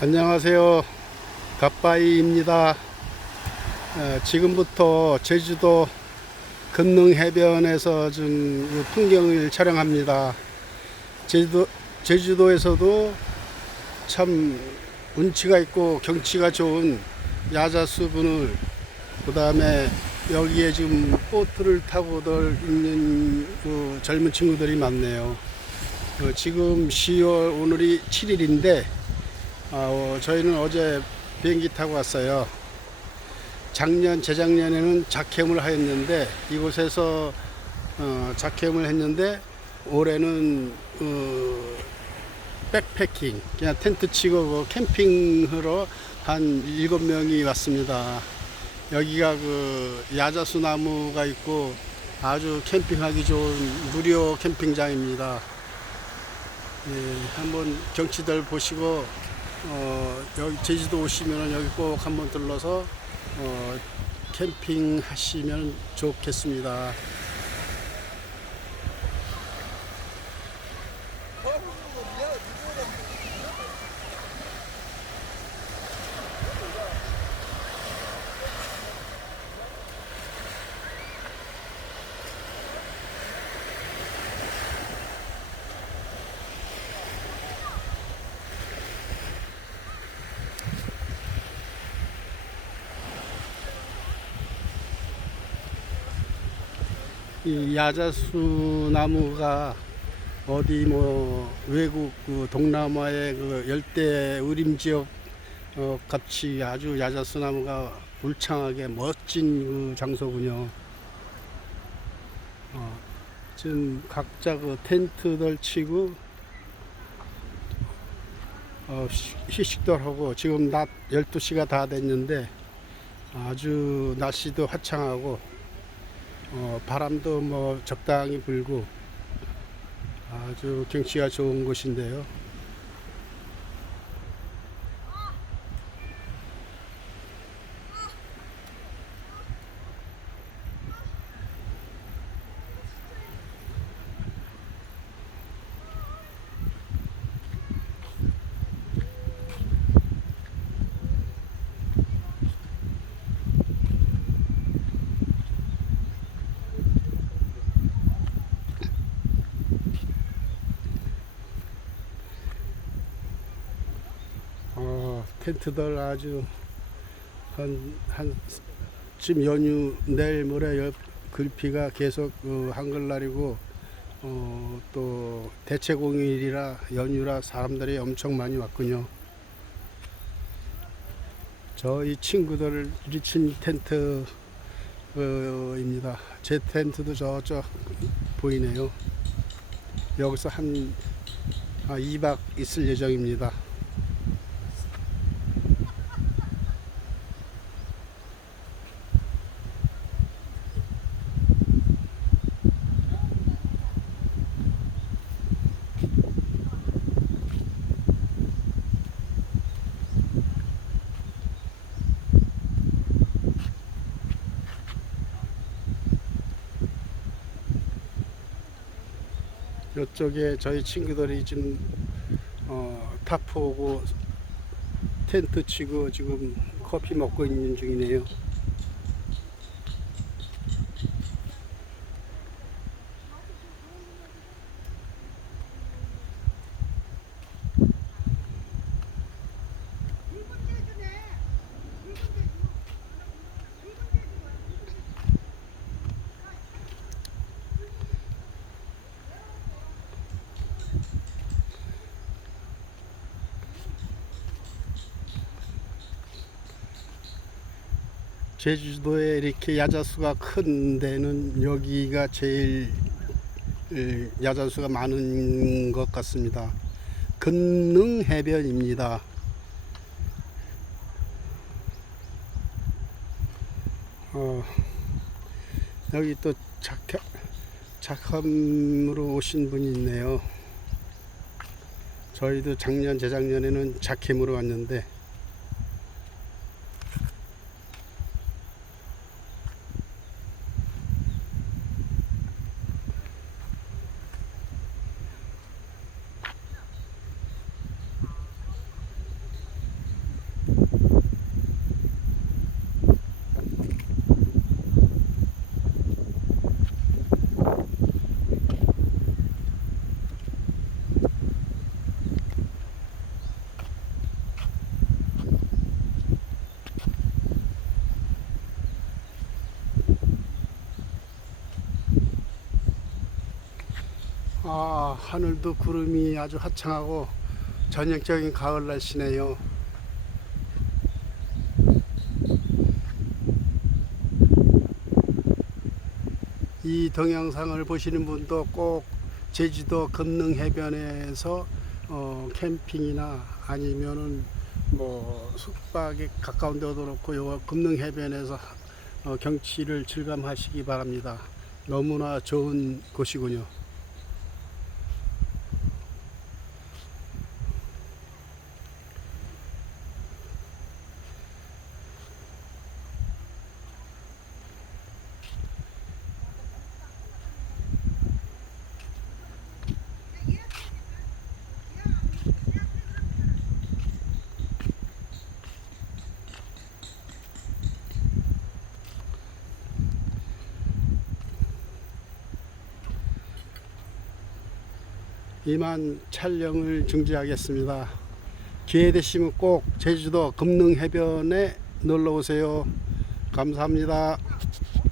안녕하세요. 갓바이입니다. 어, 지금부터 제주도 금능 해변에서 좀 풍경을 촬영합니다. 제주도, 제주도에서도 참 운치가 있고 경치가 좋은 야자수분을 그 다음에 여기에 지금 보트를 타고들 있는 그 젊은 친구들이 많네요. 어, 지금 10월 오늘이 7일인데 아, 어, 저희는 어제 비행기 타고 왔어요. 작년, 재작년에는 작캠을 하였는데 이곳에서 어, 작캠을 했는데 올해는 어, 백패킹, 그냥 텐트 치고 그 캠핑하러 한 일곱 명이 왔습니다. 여기가 그 야자수 나무가 있고 아주 캠핑하기 좋은 무료 캠핑장입니다. 예, 한번 경치들 보시고 어, 여기 제주도 오시면 여기 꼭 한번 들러서 어, 캠핑 하시면 좋겠습니다. 이 야자수 나무가 어디 뭐 외국 그 동남아의 그 열대 우림 지역 어, 같이 아주 야자수 나무가 울창하게 멋진 그 장소군요. 어, 지금 각자 그 텐트들 치고 어, 시- 휴식들 하고 지금 낮 12시가 다 됐는데 아주 날씨도 화창하고 어, 바람도 뭐 적당히 불고 아주 경치가 좋은 곳인데요. 어, 텐트들 아주 한, 한, 지금 연휴 내일 모레 여- 글피가 계속 어, 한글날이고 어, 또 대체공휴일이라 연휴라 사람들이 엄청 많이 왔군요. 저희 친구들 리친 텐트 어, 입니다. 제 텐트도 저쪽 보이네요. 여기서 한 아, 2박 있을 예정입니다. 이쪽에 저희 친구들이 지금 어, 타프 오고 텐트 치고 지금 커피 먹고 있는 중이네요. 제주도에 이렇게 야자수가 큰 데는 여기가 제일 에, 야자수가 많은 것 같습니다. 금능 해변입니다. 어, 여기 또 작하, 작함으로 오신 분이 있네요. 저희도 작년, 재작년에는 작캠으로 왔는데 아, 하늘도 구름이 아주 화창하고 전형적인 가을 날씨네요. 이 동영상을 보시는 분도 꼭 제주도 금능 해변에서 어, 캠핑이나 아니면은 뭐 숙박에 가까운 데도 그렇고 요 금능 해변에서 어, 경치를 즐감하시기 바랍니다. 너무나 좋은 곳이군요. 이만 촬영을 중지하겠습니다. 기회 되시면 꼭 제주도 금능 해변에 놀러 오세요. 감사합니다.